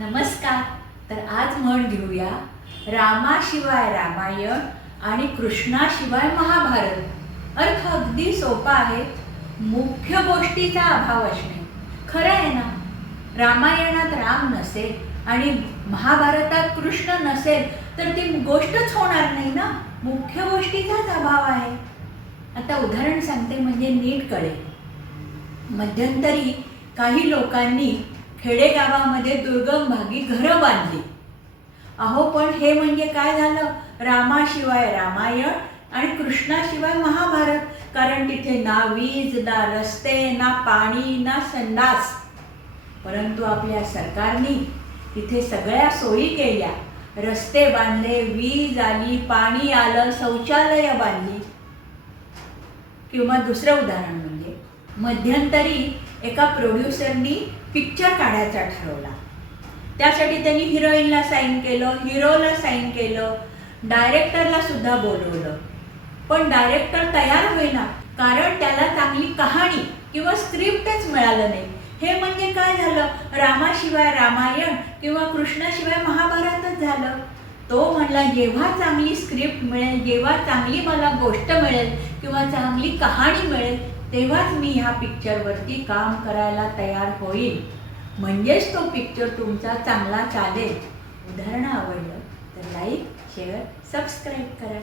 नमस्कार. तर आज म्हण घेऊया रामाशिवाय रामायण आणि कृष्णाशिवाय महाभारत. अर्थ अगदी सोपा आहे. मुख्य गोष्टीचा अभाव असणे. खरं आहे ना? रामायणात राम नसेल आणि महाभारतात कृष्ण नसेल तर ती गोष्टच होणार नाही ना? मुख्य गोष्टीचाच अभाव आहे. आता उदाहरण सांगते म्हणजे नीट कळेल. मध्यंतरी काही लोकांनी खेडेगावामध्ये दुर्गम भागी घरं बांधली. अहो पण हे म्हणजे काय झालं? रामाशिवाय रामायण आणि कृष्णाशिवाय महाभारत. कारण तिथे ना वीज ना रस्ते ना पाणी ना संडास. परंतु आपल्या सरकारने तिथे सगळ्या सोयी केल्या. रस्ते बांधले वीज आली पाणी आलं शौचालय बांधली. किंवा दुसरं उदाहरण म्हणजे मध्यंतरी एका प्रोड्युसरनी पिक्चर काढायचा ठरवला. त्यासाठी त्यांनी हिरोईनला साईन केलं हिरोला साईन केलं डायरेक्टरला सुद्धा बोलवलं. पण डायरेक्टर तयार होईना कारण त्याला चांगली कहाणी किंवा स्क्रिप्टच मिळालं नाही. हे म्हणजे काय झालं? रामाशिवाय रामायण किंवा कृष्णाशिवाय महाभारतच झालं. तो म्हणला जेव्हा चांगली स्क्रिप्ट मिळेल जेव्हा चांगली मला गोष्ट मिळेल किंवा चांगली कहाणी मिळेल तेव्हाच मी ह्या पिक्चरवरती काम करायला तयार होईल म्हणजेच तो पिक्चर तुमचा चांगला चालेल. उदाहरणं आवडलं तर लाईक शेअर सबस्क्राईब करा.